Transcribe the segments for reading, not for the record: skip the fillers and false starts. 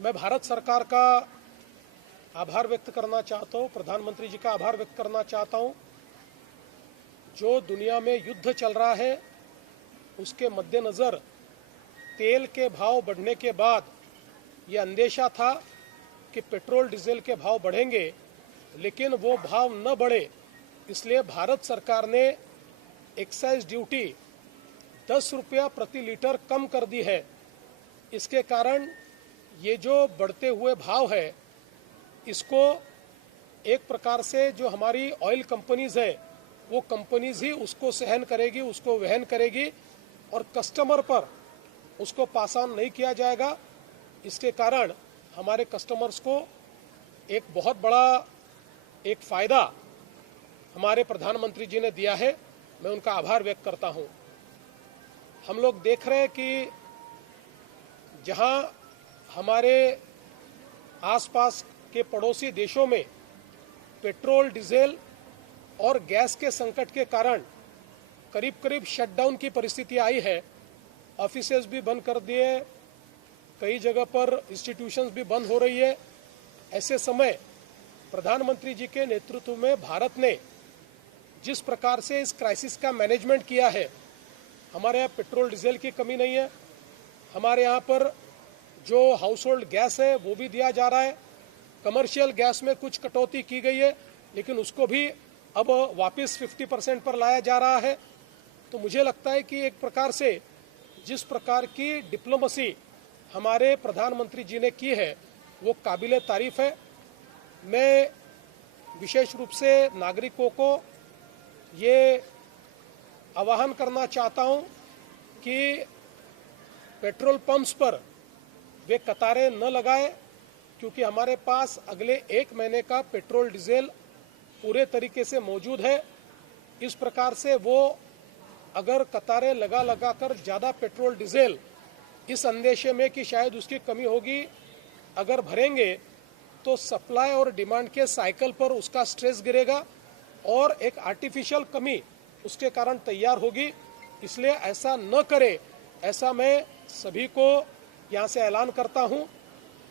मैं भारत सरकार का आभार व्यक्त करना चाहता हूँ, प्रधानमंत्री जी का आभार व्यक्त करना चाहता हूँ। जो दुनिया में युद्ध चल रहा है उसके मद्देनज़र तेल के भाव बढ़ने के बाद ये अंदेशा था कि पेट्रोल डीजल के भाव बढ़ेंगे, लेकिन वो भाव न बढ़े इसलिए भारत सरकार ने एक्साइज ड्यूटी 10 रुपया प्रति लीटर कम कर दी है। इसके कारण ये जो बढ़ते हुए भाव है इसको एक प्रकार से जो हमारी ऑयल कंपनीज है वो कंपनीज ही उसको सहन करेगी, उसको वहन करेगी और कस्टमर पर उसको पास ऑन नहीं किया जाएगा। इसके कारण हमारे कस्टमर्स को एक बहुत बड़ा एक फ़ायदा हमारे प्रधानमंत्री जी ने दिया है। मैं उनका आभार व्यक्त करता हूं। हम लोग देख रहे हैं कि जहां हमारे आसपास के पड़ोसी देशों में पेट्रोल, डीजल और गैस के संकट के कारण करीब करीब शटडाउन की परिस्थिति आई है। ऑफिसेज भी बंद कर दिए, कई जगह पर इंस्टीट्यूशंस भी बंद हो रही है। ऐसे समय प्रधानमंत्री जी के नेतृत्व में भारत ने जिस प्रकार से इस क्राइसिस का मैनेजमेंट किया है, हमारे यहाँ पेट्रोल डीजल की कमी नहीं है। हमारे यहाँ पर जो हाउस होल्ड गैस है वो भी दिया जा रहा है। कमर्शियल गैस में कुछ कटौती की गई है, लेकिन उसको भी अब वापस 50% पर लाया जा रहा है। तो मुझे लगता है कि एक प्रकार से जिस प्रकार की डिप्लोमेसी हमारे प्रधानमंत्री जी ने की है वो काबिले तारीफ है। मैं विशेष रूप से नागरिकों को ये आह्वान करना चाहता हूं कि पेट्रोल पंप्स पर वे कतारें न लगाएं, क्योंकि हमारे पास अगले 1 महीने का पेट्रोल डीजल पूरे तरीके से मौजूद है। इस प्रकार से वो अगर कतारें लगा कर ज़्यादा पेट्रोल डीजल इस अंदेशे में कि शायद उसकी कमी होगी अगर भरेंगे तो सप्लाई और डिमांड के साइकिल पर उसका स्ट्रेस गिरेगा और एक आर्टिफिशियल कमी उसके कारण तैयार होगी। इसलिए ऐसा न करे, ऐसा मैं सभी को यहाँ से ऐलान करता हूँ।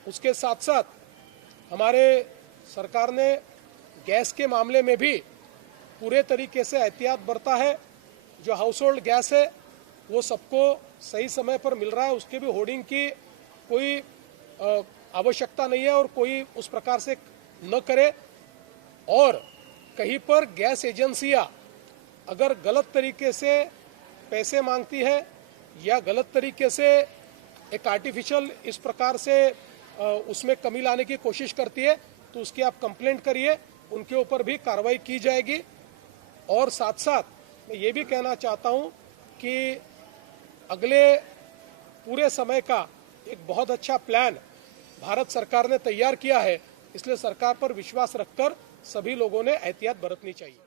उसके साथ साथ हमारे सरकार ने गैस के मामले में भी पूरे तरीके से एहतियात बरता है। जो हाउस होल्ड गैस है वो सबको सही समय पर मिल रहा है, उसके भी होर्डिंग की कोई आवश्यकता नहीं है और कोई उस प्रकार से न करे। और कहीं पर गैस एजेंसियां अगर गलत तरीके से पैसे मांगती है या गलत तरीके से एक आर्टिफिशियल इस प्रकार से उसमें कमी लाने की कोशिश करती है तो उसकी आप कंप्लेंट करिए, उनके ऊपर भी कार्रवाई की जाएगी। और साथ साथ मैं ये भी कहना चाहता हूँ कि अगले पूरे समय का एक बहुत अच्छा प्लान भारत सरकार ने तैयार किया है, इसलिए सरकार पर विश्वास रखकर सभी लोगों ने एहतियात बरतनी चाहिए।